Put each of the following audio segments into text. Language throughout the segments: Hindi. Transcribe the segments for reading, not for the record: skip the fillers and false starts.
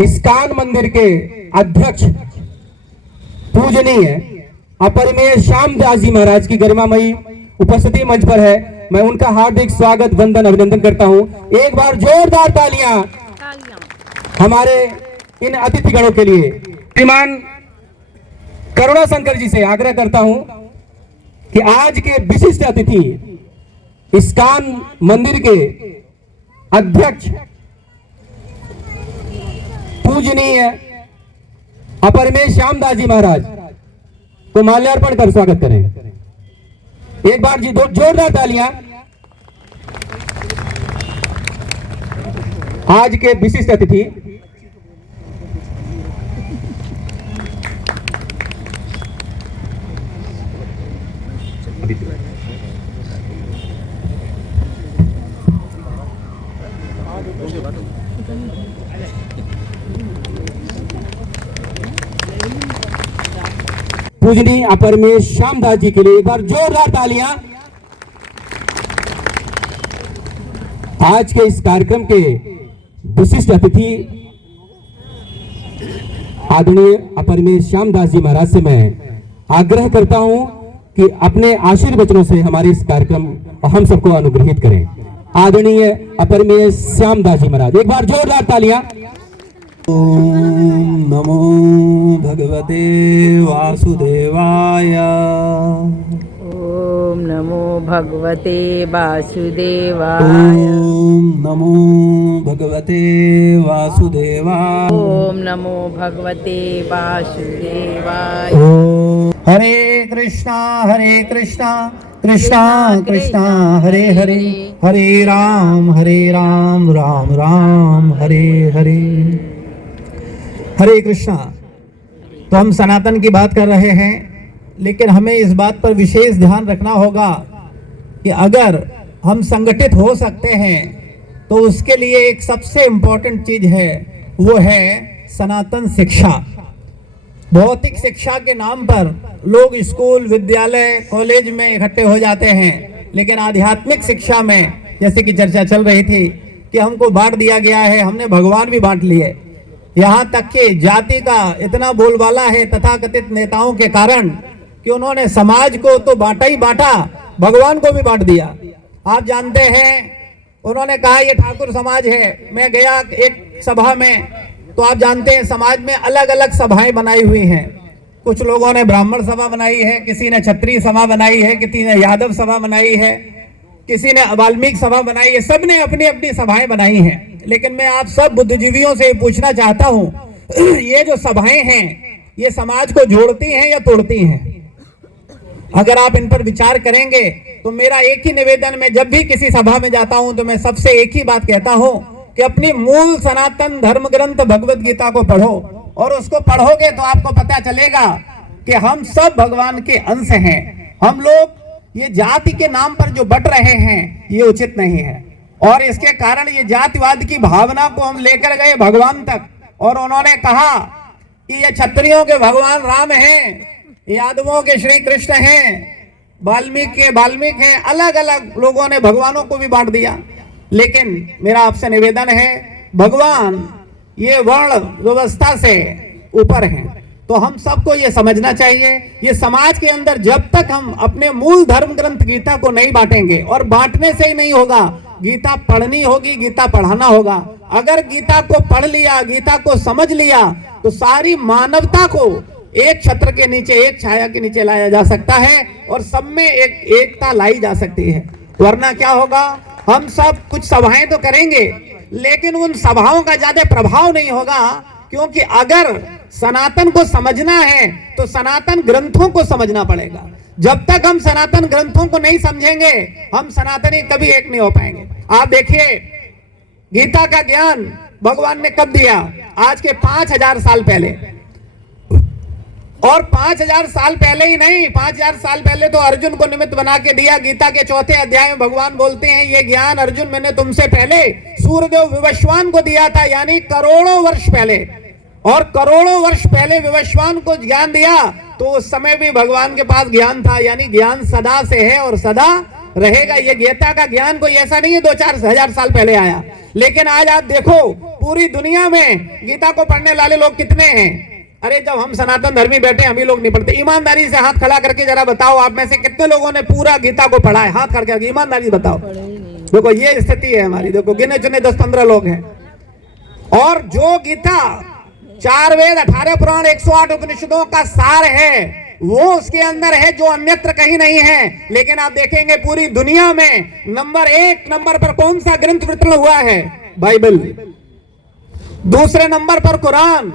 इस्कॉन मंदिर के अध्यक्ष पूजनीय अपरिमेय श्यामदास जी महाराज की गरिमामयी उपस्थिति मंच पर है। मैं उनका हार्दिक स्वागत वंदन अभिनंदन करता हूं। एक बार जोरदार तालियां हमारे इन अतिथिगणों के लिए। श्रीमान करुणा शंकर जी से आग्रह करता हूं कि आज के विशिष्ट अतिथि इस्कॉन मंदिर के अध्यक्ष पूजनीय अपरिमेय श्यामदास जी महाराज को माल्यार्पण कर स्वागत करें। एक बार जी जोरदार तालियां आज के विशिष्ट अतिथि पूजनीय अपरिमेय श्यामदास जी के लिए एक बार जोरदार तालियां। आज के इस कार्यक्रम के विशिष्ट अतिथि आदरणीय अपरिमेय श्यामदास जी महाराज से मैं आग्रह करता हूं कि अपने आशीर्वचनों से हमारे इस कार्यक्रम हम सबको अनुग्रहित करें। आदरणीय अपरिमेय श्यामदास जी महाराज, एक बार जोरदार तालियां। ओम नमो भगवते वासुदेवाय। ओम नमो भगवते वासुदेवाय। ओम नमो भगवते वासुदेवाय। ओम नमो भगवते वासुदेवाय। हरे कृष्णा कृष्णा कृष्णा हरे हरे, हरे राम राम राम हरे हरे। हरे कृष्णा। तो हम सनातन की बात कर रहे हैं, लेकिन हमें इस बात पर विशेष ध्यान रखना होगा कि अगर हम संगठित हो सकते हैं तो उसके लिए एक सबसे इम्पोर्टेंट चीज है, वो है सनातन शिक्षा। भौतिक शिक्षा के नाम पर लोग स्कूल, विद्यालय, कॉलेज में इकट्ठे हो जाते हैं, लेकिन आध्यात्मिक शिक्षा में जैसे कि चर्चा चल रही थी कि हमको बांट दिया गया है, हमने भगवान भी बांट लिए। यहाँ तक कि जाति का इतना बोलबाला है तथाकथित नेताओं के कारण कि उन्होंने समाज को तो बांटा ही बांटा, भगवान को भी बांट दिया। आप जानते हैं, उन्होंने कहा ये ठाकुर समाज है। मैं गया एक सभा में, तो आप जानते हैं समाज में अलग अलग सभाएं बनाई हुई हैं। कुछ लोगों ने ब्राह्मण सभा बनाई है, किसी ने क्षत्रिय सभा बनाई है, किसी ने यादव सभा बनाई है, किसी ने वाल्मीकि सभा बनाई है। सबने अपनी अपनी सभाएं बनाई हैं। लेकिन मैं आप सब बुद्धिजीवियों से पूछना चाहता हूं, ये जो सभाएं हैं ये समाज को जोड़ती हैं या तोड़ती हैं? अगर आप इन पर विचार करेंगे तो मेरा एक ही निवेदन, मैं जब भी किसी सभा में जाता हूं तो मैं सबसे एक ही बात कहता हूं कि अपनी मूल सनातन धर्म ग्रंथ भगवत गीता को पढ़ो, और उसको पढ़ोगे तो आपको पता चलेगा कि हम सब भगवान के अंश हैं। हम लोग ये जाति के नाम पर जो बट रहे हैं ये उचित नहीं है, और इसके कारण ये जातिवाद की भावना को हम लेकर गए भगवान तक, और उन्होंने कहा कि ये क्षत्रियों के भगवान राम हैं, यादवों के श्री कृष्ण हैं, वाल्मीकि के वाल्मीकि हैं। अलग अलग लोगों ने भगवानों को भी बांट दिया। लेकिन मेरा आपसे निवेदन है, भगवान ये वर्ण व्यवस्था से ऊपर हैं, तो हम सबको ये समझना चाहिए। ये समाज के अंदर जब तक हम अपने मूल धर्म ग्रंथ गीता को नहीं बांटेंगे, और बांटने से ही नहीं होगा, गीता पढ़नी होगी, गीता पढ़ाना होगा। अगर गीता को पढ़ लिया, गीता को समझ लिया, तो सारी मानवता को एक छत्र के नीचे, एक छाया के नीचे लाया जा सकता है, और सब में एक एकता लाई जा सकती है। वरना क्या होगा, हम सब कुछ सभाएं तो करेंगे, लेकिन उन सभाओं का ज्यादा प्रभाव नहीं होगा, क्योंकि अगर सनातन को समझना है तो सनातन ग्रंथों को समझना पड़ेगा। जब तक हम सनातन ग्रंथों को नहीं समझेंगे, हम सनातनी कभी एक नहीं हो पाएंगे। आप देखिए, गीता का ज्ञान भगवान ने कब दिया? आज के 5000 साल पहले। और 5000 साल पहले ही नहीं, 5000 साल पहले तो अर्जुन को निमित्त बना के दिया। गीता के 4थे अध्याय में भगवान बोलते हैं, ये ज्ञान अर्जुन मैंने तुमसे पहले सूर्यदेव विवस्वान को दिया था, यानी करोड़ों वर्ष पहले। और करोड़ों वर्ष पहले विवस्वान को ज्ञान दिया, तो उस समय भी भगवान के पास ज्ञान था, यानी ज्ञान सदा से है और सदा रहेगा। ये गीता का ज्ञान कोई ऐसा नहीं है 2-4 हजार साल पहले आया। लेकिन आज आप देखो पूरी दुनिया में गीता को पढ़ने वाले लोग कितने हैं? अरे जब हम सनातन धर्मी बैठे हम ही लोग नहीं पढ़ते। ईमानदारी से हाथ खड़ा करके जरा बताओ, आप में से कितने लोगों ने पूरा गीता को पढ़ा है? हाथ खड़ा करके ईमानदारी बताओ। देखो ये स्थिति है हमारी। देखो गिने चुने 10-15 लोग हैं। और जो गीता 4 वेद 18 पुराण 108 उपनिषदों का सार है वो उसके अंदर है, जो अन्यत्र कहीं नहीं है। लेकिन आप देखेंगे पूरी दुनिया में नंबर 1 नंबर पर कौन सा ग्रंथ वितरण हुआ है? बाइबल। दूसरे नंबर पर कुरान।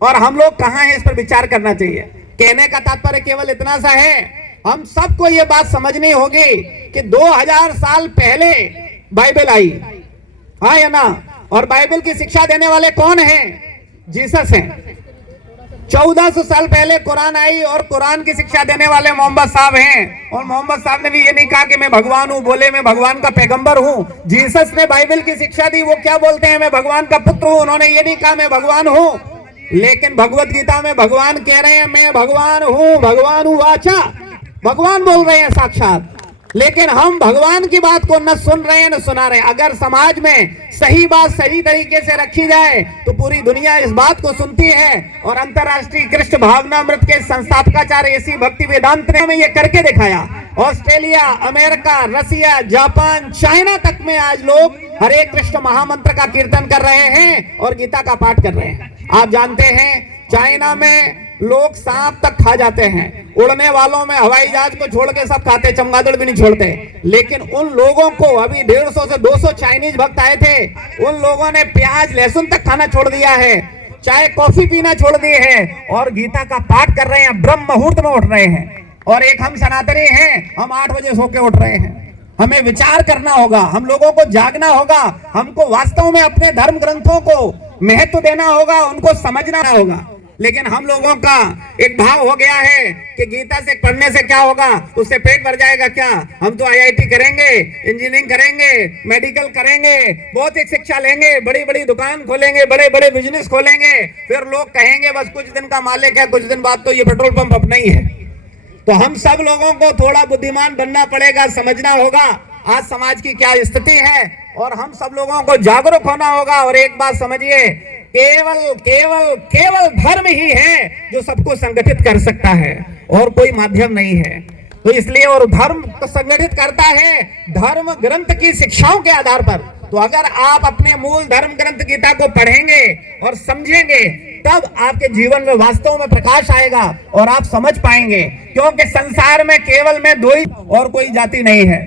और हम लोग कहां हैं? इस पर विचार करना चाहिए। कहने का तात्पर्य केवल इतना सा है, हम सबको यह बात समझनी होगी कि 2000 साल पहले बाइबल आई, हाँ या ना? और बाइबल की शिक्षा देने वाले कौन हैं? जीसस हैं। 1400 साल पहले कुरान आई और कुरान की शिक्षा देने वाले मोहम्मद साहब हैं। और मोहम्मद साहब ने भी ये नहीं कहा कि मैं भगवान हूं, बोले मैं भगवान का पैगंबर हूं। जीसस ने बाइबल की शिक्षा दी, वो क्या बोलते हैं? मैं भगवान का पुत्र हूं। उन्होंने ये नहीं कहा मैं भगवान हूं। लेकिन भगवत गीता में भगवान कह रहे हैं मैं भगवान हूं वाचा। भगवान बोल रहे हैं साक्षात। लेकिन हम भगवान की बात को न सुन रहे हैं न सुना रहे हैं। अगर समाज में सही बात सही तरीके से रखी जाए तो पूरी दुनिया इस बात को सुनती है। और अंतरराष्ट्रीय कृष्ण भावनामृत के संस्थापकाचार्य एसी भक्ति वेदांत ने हमें ये करके दिखाया। ऑस्ट्रेलिया, अमेरिका, रसिया, जापान, चाइना तक में आज लोग हरे कृष्ण महामंत्र का कीर्तन कर रहे हैं और गीता का पाठ कर रहे हैं। आप जानते हैं चाइना में लोग सांप तक खा जाते हैं। उड़ने वालों में हवाई जहाज को छोड़ के सब खाते, चमगादड़ भी नहीं छोड़ते। लेकिन उन लोगों को अभी 150 से 200 चाइनीज भक्त आए थे, उन लोगों ने प्याज लहसुन तक खाना छोड़ दिया है, चाय कॉफी पीना छोड़ दिए हैं और गीता का पाठ कर रहे हैं, ब्रह्म मुहूर्त में उठ रहे हैं। और एक हम सनातनी हैं, हम 8 बजे सो के उठ रहे हैं। हमें विचार करना होगा, हम लोगों को जागना होगा, हमको वास्तव में अपने धर्म ग्रंथों को महत्व देना होगा, उनको समझना होगा। लेकिन हम लोगों का एक भाव हो गया है कि गीता से पढ़ने से क्या होगा, उससे पेट भर जाएगा क्या? हम तो IIT करेंगे, इंजीनियरिंग करेंगे, मेडिकल करेंगे, भौतिक शिक्षा लेंगे, बड़ी बड़ी दुकान खोलेंगे, बड़े बड़े बिजनेस खोलेंगे, फिर लोग कहेंगे बस कुछ दिन का मालिक है, कुछ दिन बाद तो ये पेट्रोल पंप अपना ही है। तो हम सब लोगों को थोड़ा बुद्धिमान बनना पड़ेगा, समझना होगा आज समाज की क्या स्थिति है और हम सब लोगों को जागरूक होना होगा। और एक बात समझिए, केवल केवल केवल धर्म ही है जो सबको संगठित कर सकता है और कोई माध्यम नहीं है। तो इसलिए और धर्म को संगठित करता है धर्म ग्रंथ की शिक्षाओं के आधार पर। तो अगर आप अपने मूल धर्म ग्रंथ गीता को पढ़ेंगे और समझेंगे तब आपके जीवन में वास्तव में प्रकाश आएगा और आप समझ पाएंगे। क्योंकि संसार में केवल में 2 ही और कोई जाति नहीं है,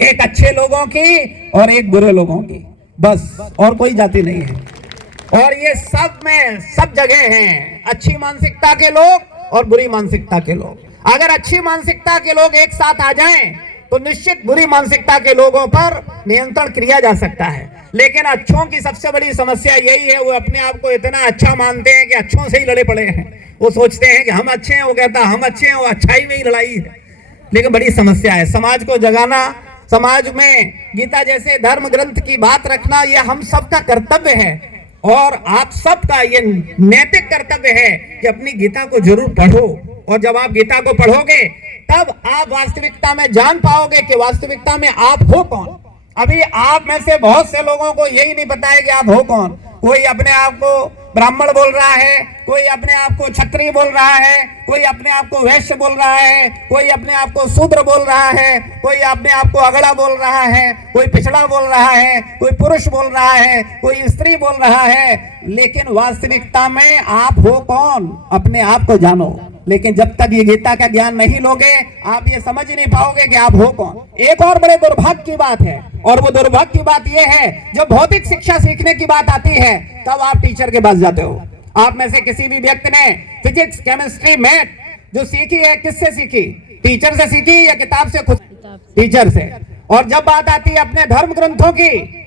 एक अच्छे लोगों की और एक बुरे लोगों की, बस, और कोई जाति नहीं है। और ये सब में सब जगह हैं, अच्छी मानसिकता के लोग और बुरी मानसिकता के लोग। अगर अच्छी मानसिकता के लोग एक साथ आ जाएं तो निश्चित बुरी मानसिकता के लोगों पर नियंत्रण किया जा सकता है। लेकिन अच्छों की सबसे बड़ी समस्या यही है, वो अपने आप को इतना अच्छा मानते हैं कि अच्छों से ही लड़े पड़े हैं। वो सोचते हैं कि हम अच्छे हैं, वो कहता हम अच्छे हैं, वो अच्छाई में ही लड़ाई है। लेकिन बड़ी समस्या है। समाज को जगाना, समाज में गीता जैसे धर्म ग्रंथ की बात रखना, यह हम सबका कर्तव्य है। और आप सबका ये नैतिक कर्तव्य है कि अपनी गीता को जरूर पढ़ो। और जब आप गीता को पढ़ोगे तब आप वास्तविकता में जान पाओगे कि वास्तविकता में आप हो कौन। अभी आप में से बहुत से लोगों को यही नहीं पता है कि आप हो कौन। कोई अपने आप को ब्राह्मण बोल रहा है, कोई अपने आप को क्षत्रिय बोल रहा है, कोई अपने आप को वैश्य बोल रहा है, कोई अपने आप को शूद्र बोल रहा है, कोई अपने आप को अगड़ा बोल रहा है, कोई पिछड़ा बोल रहा है, कोई पुरुष बोल रहा है, कोई स्त्री बोल रहा है। लेकिन वास्तविकता में आप हो कौन, अपने आप को जानो। लेकिन जब तक ये गीता का ज्ञान नहीं लोगे आप ये समझ ही नहीं पाओगे कि आप हो कौन। एक और बड़े दुर्भाग्य की बात है, और वो दुर्भाग्य की बात ये है, जब भौतिक शिक्षा सीखने की बात आती है तब आप टीचर के पास जाते हो। आप में से किसी भी व्यक्ति ने फिजिक्स, केमिस्ट्री, मैथ जो सीखी है किससे सीखी? टीचर से सीखी या किताब से? खुद टीचर से। और जब बात आती है अपने धर्म ग्रंथों की,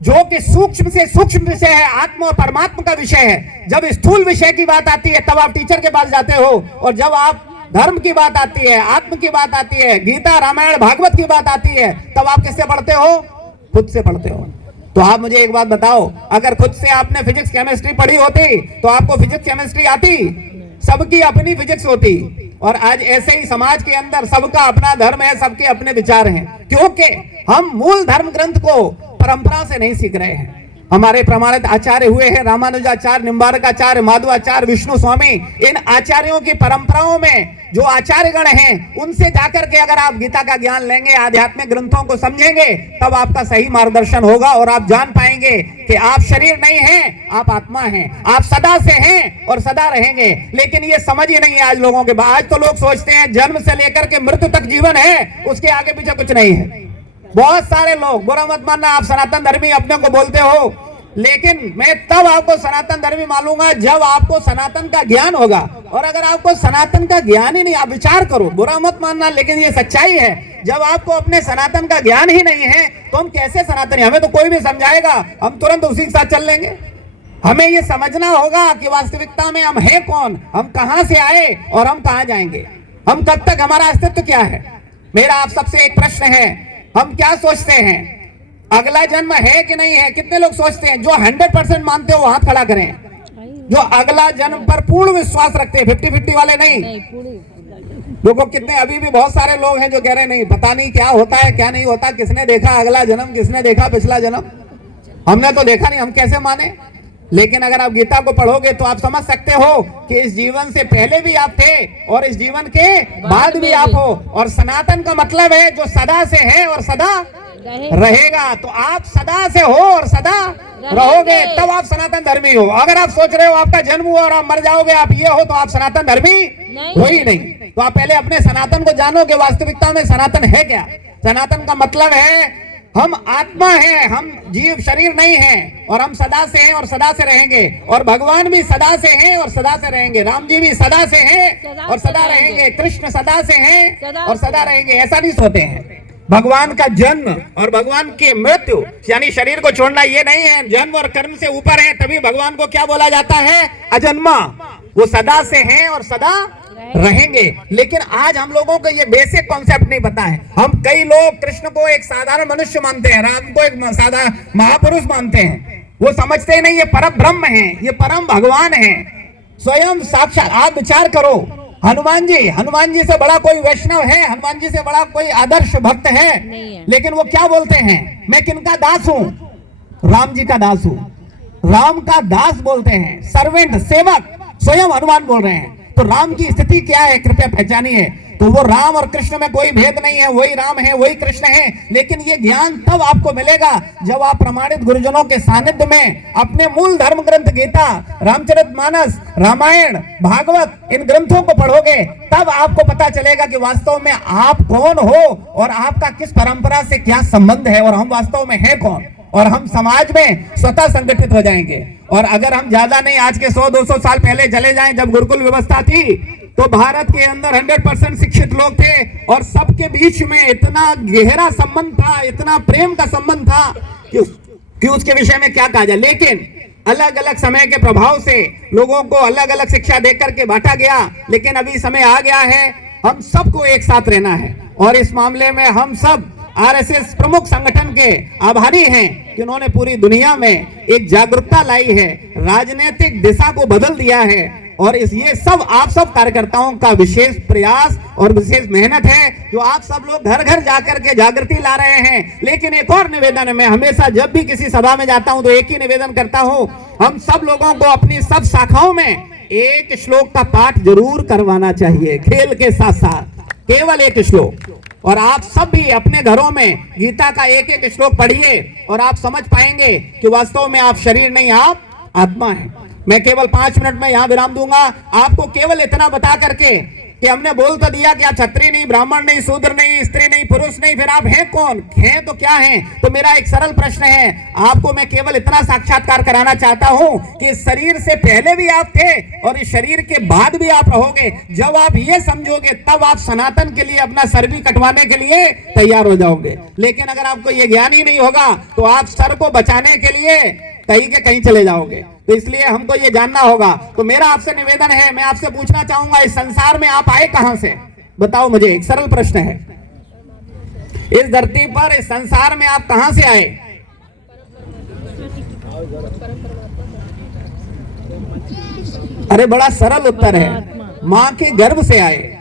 जो कि सूक्ष्म से सूक्ष्म विषय है, आत्मा और परमात्मा का विषय है, जब स्थूल विषय की बात आती है तब आप टीचर के पास जाते हो। और जब आप धर्म की बात आती है, आत्म की बात आती है, गीता, रामायण, भागवत की बात आती है, तब आप किससे पढ़ते हो? खुद से पढ़ते हो। तो आप मुझे एक बात बताओ, अगर खुद से आपने फिजिक्स केमिस्ट्री पढ़ी होती तो आपको फिजिक्स केमिस्ट्री आती? सबकी अपनी फिजिक्स होती। और आज ऐसे ही समाज के अंदर सबका अपना धर्म है, सबके अपने विचार हैं, क्योंकि हम मूल धर्म ग्रंथ को परंपरा से नहीं सीख रहे हैं। हमारे प्रमाणित आचार्य हुए हैं रामानुजाचार्य, निम्बारकाचार्य, माधवाचार्य, विष्णु स्वामी। इन आचार्यों की परंपराओं में जो आचार्यगण हैं उनसे जाकर के अगर आप गीता का ज्ञान लेंगे, आध्यात्मिक ग्रंथों को समझेंगे, तब आपका सही मार्गदर्शन होगा और आप जान पाएंगे कि आप शरीर नहीं हैं, आप आत्मा हैं, आप सदा से हैं और सदा रहेंगे। लेकिन ये समझ ही नहीं है आज लोगों के। आज तो लोग सोचते हैं जन्म से लेकर के मृत्यु तक जीवन है, उसके आगे पीछे कुछ नहीं है। बहुत सारे लोग, बुरा मत मानना, आप सनातन धर्मी अपने को बोलते हो, लेकिन मैं तब आपको सनातन धर्मी मानूंगा जब आपको सनातन का ज्ञान होगा। और अगर आपको सनातन का ज्ञान ही नहीं, आप विचार करो, बुरा मत मानना, लेकिन ये सच्चाई है। जब आपको अपने सनातन का ज्ञान ही नहीं है तो हम कैसे सनातन? हमें तो कोई भी समझाएगा, हम तुरंत उसी के साथ चल लेंगे। हमें ये समझना होगा कि वास्तविकता में हम हैं कौन, हम कहां से आए और हम कहां जाएंगे, हम कब तक, हमारा अस्तित्व क्या है। मेरा आप सबसे एक प्रश्न है, हम क्या सोचते हैं, अगला जन्म है कि नहीं है? कितने लोग सोचते हैं? जो 100% मानते हो वो हाथ खड़ा करें, जो अगला जन्म पर पूर्ण विश्वास रखते हैं, 50-50 वाले नहीं। देखो कितने, अभी भी बहुत सारे लोग हैं जो कह रहे नहीं, पता नहीं क्या होता है क्या नहीं होता, किसने देखा अगला जन्म, किसने देखा पिछला जन्म, हमने तो देखा नहीं, हम कैसे माने। लेकिन अगर आप गीता को पढ़ोगे तो आप समझ सकते हो कि इस जीवन से पहले भी आप थे और इस जीवन के बाद भी आप हो। और सनातन का मतलब है जो सदा से है और सदा रहेगा। तो आप सदा से हो और सदा रहोगे, तब आप सनातन धर्मी हो। अगर आप सोच रहे हो आपका जन्म हुआ और आप मर जाओगे, आप ये हो, तो आप सनातन धर्मी हो ही नहीं। तो आप पहले अपने सनातन को जानो कि वास्तविकता में सनातन है क्या। सनातन का मतलब है हम आत्मा हैं, हम जीव शरीर नहीं हैं, और हम सदा से हैं और सदा से रहेंगे। और भगवान भी सदा से हैं और सदा से रहेंगे, राम जी भी सदा से हैं और सदा रहेंगे, कृष्ण सदा से हैं और सदा रहेंगे। ऐसा नहीं सोते हैं। भगवान का जन्म और भगवान की मृत्यु यानी शरीर को छोड़ना ये नहीं है, जन्म और कर्म से ऊपर है, तभी भगवान को क्या बोला जाता है? अजन्मा। वो सदा से हैं और सदा रहेंगे। लेकिन आज हम लोगों को ये बेसिक कॉन्सेप्ट नहीं पता है। हम कई लोग कृष्ण को एक साधारण मनुष्य मानते हैं, राम को एक साधारण महापुरुष मानते हैं। वो समझते ही नहीं ये परम ब्रह्म है, ये परम भगवान है, स्वयं साक्षात। आप विचार करो, हनुमान जी से बड़ा कोई वैष्णव है? हनुमान जी से बड़ा कोई आदर्श भक्त है? लेकिन वो क्या बोलते हैं? मैं किनका दास हूं? राम जी का दास हूं। राम का दास बोलते हैं, सर्वेंट, सेवक, स्वयं हनुमान बोल रहे हैं। तो राम की स्थिति क्या है, कृपया पहचानिए। तो वो राम और कृष्ण में कोई भेद नहीं है, वही राम है, वही कृष्ण है। लेकिन ये ज्ञान तब आपको मिलेगा जब आप प्रमाणित गुरुजनों के सानिध्य में अपने मूल धर्म ग्रंथ गीता, रामचरितमानस, रामायण, भागवत, इन ग्रंथों को पढ़ोगे। तब आपको पता चलेगा कि वास्तव में आप कौन हो और आपका किस परंपरा से क्या संबंध है और हम वास्तव में है कौन। और हम समाज में स्वतः संगठित हो जाएंगे। और अगर हम ज्यादा नहीं, आज के 100-200 साल पहले चले जाएं, जब गुरुकुल व्यवस्था थी, तो भारत के अंदर 100% शिक्षित लोग थे और सबके बीच में इतना गहरा संबंध था, इतना प्रेम का संबंध था कि उसके विषय में क्या कहा जाए। लेकिन अलग अलग समय के प्रभाव से लोगों को अलग अलग शिक्षा देकर के बांटा गया। लेकिन अभी समय आ गया है, हम सबको एक साथ रहना है। और इस मामले में हम सब आरएसएस प्रमुख संगठन के आभारी हैं कि उन्होंने पूरी दुनिया में एक जागरूकता लाई है, राजनीतिक दिशा को बदल दिया है। और ये सब आप सब कार्यकर्ताओं का विशेष प्रयास और विशेष मेहनत है, जो आप सब लोग घर घर जाकर के जागृति ला रहे हैं। लेकिन एक और निवेदन है, मैं हमेशा जब भी किसी सभा में जाता हूं तो एक ही निवेदन करता हूं, हम सब लोगों को अपनी सब शाखाओं में एक श्लोक का पाठ जरूर करवाना चाहिए, खेल के साथ साथ, केवल एक श्लोक। और आप सब भी अपने घरों में गीता का एक एक श्लोक पढ़िए और आप समझ पाएंगे कि वास्तव में आप शरीर नहीं, आप आत्मा हैं। मैं केवल 5 मिनट में यहां विराम दूंगा, आपको केवल इतना बता करके कि हमने बोल तो दिया कि आप क्षत्रिय नहीं, ब्राह्मण नहीं, शूद्र नहीं, स्त्री नहीं, पुरुष नहीं, फिर आप हैं कौन? हैं तो क्या हैं? तो मेरा एक सरल प्रश्न है, आपको मैं केवल इतना साक्षात्कार कराना चाहता हूं कि इस शरीर से पहले भी आप थे और इस शरीर के बाद भी आप रहोगे। जब आप ये समझोगे तब आप सनातन के लिए अपना सर भी कटवाने के लिए तैयार हो जाओगे। लेकिन अगर आपको ये ज्ञान ही नहीं होगा तो आप सर को बचाने के लिए कहीं के कहीं चले जाओगे। तो इसलिए हमको ये जानना होगा। तो मेरा आपसे निवेदन है, मैं आपसे पूछना चाहूंगा, इस संसार में आप आए कहां से? बताओ मुझे, एक सरल प्रश्न है। इस धरती पर, इस संसार में आप कहां से आए? अरे बड़ा सरल उत्तर है, मां के गर्भ से आए।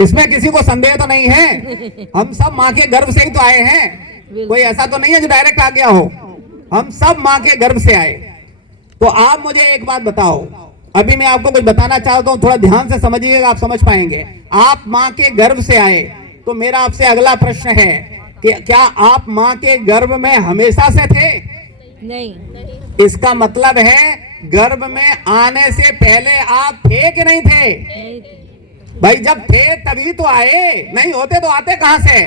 इसमें किसी को संदेह तो नहीं है, हम सब मां के गर्भ से ही तो आए हैं। कोई ऐसा तो नहीं है जो डायरेक्ट आ गया हो। हम सब माँ के गर्भ से आए। तो आप मुझे एक बात बताओ, अभी मैं आपको कुछ बताना चाहता हूं, थोड़ा ध्यान से समझिएगा, आप समझ पाएंगे। आप माँ के गर्भ से आए, तो मेरा आपसे अगला प्रश्न है कि क्या आप माँ के गर्भ में हमेशा से थे? नहीं। इसका मतलब है गर्भ में आने से पहले आप थे कि नहीं थे? नहीं थे। भाई जब थे तभी तो आए, नहीं होते तो आते कहां से?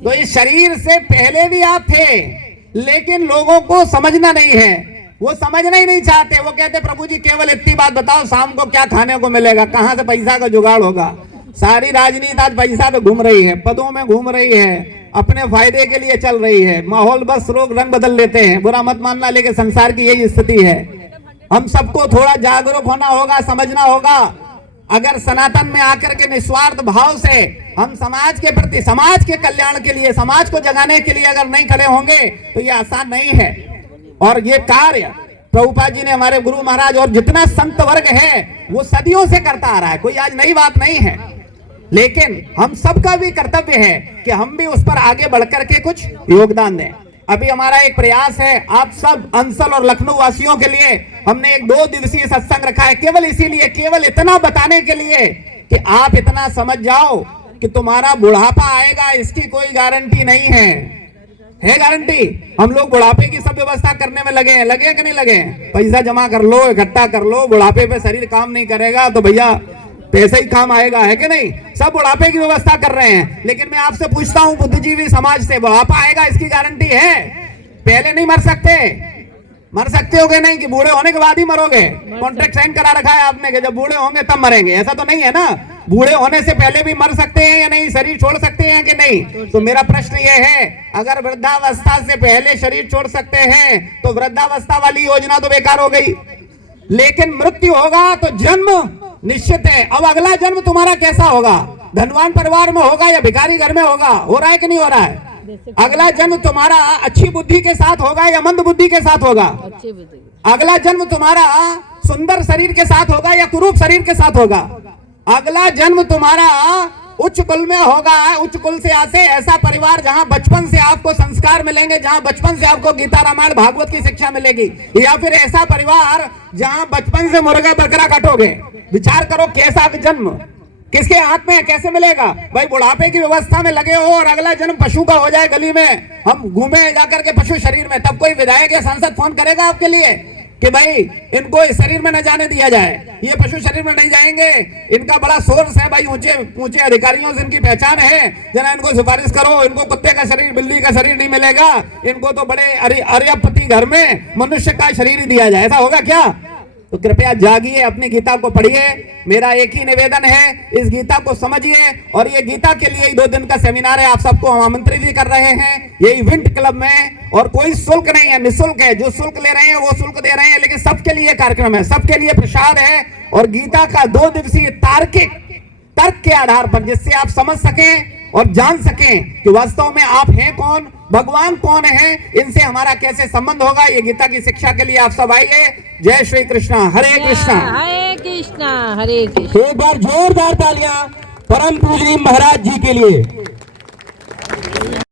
तो इस शरीर से पहले भी आप थे, लेकिन लोगों को समझना नहीं है, वो समझना ही नहीं चाहते। वो कहते प्रभु जी केवल इतनी बात बताओ, शाम को क्या खाने को मिलेगा, कहां से पैसा का जुगाड़ होगा। सारी राजनीति आज पैसा पे घूम रही है, पदों में घूम रही है, अपने फायदे के लिए चल रही है। माहौल बस लोग रंग बदल लेते हैं, बुरा मत मानना, लेकिन संसार की यही स्थिति है। हम सबको थोड़ा जागरूक होना होगा, समझना होगा। अगर सनातन में आकर के निस्वार्थ भाव से हम समाज के प्रति, समाज के कल्याण के लिए, समाज को जगाने के लिए अगर नहीं खड़े होंगे तो ये आसान नहीं है। और ये कार्य प्रभुपाद जी ने, हमारे गुरु महाराज और जितना संत वर्ग है वो सदियों से करता आ रहा है, कोई आज नई बात नहीं है। लेकिन हम सबका भी कर्तव्य है कि हम भी उस पर आगे बढ़कर के कुछ योगदान दें। अभी हमारा एक प्रयास है, आप सब अंचल और लखनऊ वासियों के लिए हमने एक 2 दिवसीय सत्संग रखा है, केवल इसीलिए, केवल इतना बताने के लिए कि आप इतना समझ जाओ कि तुम्हारा बुढ़ापा आएगा, इसकी कोई गारंटी नहीं है। है गारंटी? हम लोग बुढ़ापे की सब व्यवस्था करने में लगे हैं, लगे कि नहीं लगे? पैसा जमा कर लो, इकट्ठा कर लो, बुढ़ापे पे शरीर काम नहीं करेगा तो भैया पैसे ही काम आएगा, है कि नहीं? सब बुढ़ापे की व्यवस्था कर रहे हैं, लेकिन मैं आपसे पूछता हूं बुद्धिजीवी समाज से, बुढ़ापा आएगा इसकी गारंटी है? पहले नहीं मर सकते? मर सकते हो कि नहीं कि बूढ़े होने के बाद ही मरोगे? कॉन्ट्रैक्ट साइन करा रखा है आपने कि जब बूढ़े होंगे तब मरेंगे, ऐसा तो नहीं है ना। बूढ़े होने से पहले भी मर सकते हैं या नहीं, शरीर छोड़ सकते हैं कि नहीं? तो मेरा प्रश्न यह है, अगर वृद्धावस्था से पहले शरीर छोड़ सकते हैं तो वृद्धावस्था वाली योजना तो बेकार हो गई। लेकिन मृत्यु होगा तो जन्म निश्चित है। अब अगला जन्म तुम्हारा कैसा होगा? धनवान परिवार में होगा या भिखारी घर में होगा? हो रहा है कि नहीं हो रहा है? अगला जन्म तुम्हारा अच्छी बुद्धि के साथ होगा या मंद बुद्धि के साथ होगा? अच्छी बुद्धि। अगला जन्म तुम्हारा सुंदर शरीर के साथ होगा या कुरूप शरीर के साथ होगा? अगला जन्म तुम्हारा उच्च कुल में होगा, उच्च कुल से आसे ऐसा परिवार जहां बचपन से आपको संस्कार मिलेंगे, जहां बचपन से आपको गीता रामायण भागवत की शिक्षा मिलेगी, या फिर ऐसा परिवार जहां बचपन से मुर्गा बकरा काटोगे। विचार करो कैसा जन्म किसके हाथ में है, कैसे मिलेगा? भाई बुढ़ापे की व्यवस्था में लगे हो और अगला जन्म पशु का हो जाए, गली में हम घूमे जाकर के पशु शरीर में, तब कोई विधायक या सांसद फोन करेगा आपके लिए कि भाई इनको इस शरीर में न जाने दिया जाए, ये पशु शरीर में नहीं जाएंगे, इनका बड़ा सोर्स है भाई, ऊंचे ऊंचे अधिकारियों से इनकी पहचान है, जरा इनको सिफारिश करो, इनको कुत्ते का शरीर, बिल्ली का शरीर नहीं मिलेगा, इनको तो बड़े अरबपति घर में मनुष्य का शरीर ही दिया जाए। ऐसा होगा क्या? तो कृपया जागिए, अपनी गीता को पढ़िए। मेरा एक ही निवेदन है, इस गीता को समझिए। और ये गीता के लिए ही 2 दिन का सेमिनार है, आप सबको हम आमंत्रित भी कर रहे हैं यही विंट क्लब में। और कोई शुल्क नहीं है, निःशुल्क है। जो शुल्क ले रहे हैं वो शुल्क दे रहे हैं, लेकिन सबके लिए कार्यक्रम है, सबके लिए प्रसाद है। और गीता का 2 दिवसीय तार्किक तर्क के आधार पर, जिससे आप समझ सकें और जान सकें कि वास्तव में आप हैं कौन, भगवान कौन है, इनसे हमारा कैसे संबंध होगा। ये गीता की शिक्षा के लिए आप सब आइए। जय श्री कृष्णा, हरे कृष्णा, हरे कृष्णा, हरे कृष्णा। एक बार जोरदार तालियां परम पूजनीय महाराज जी के लिए।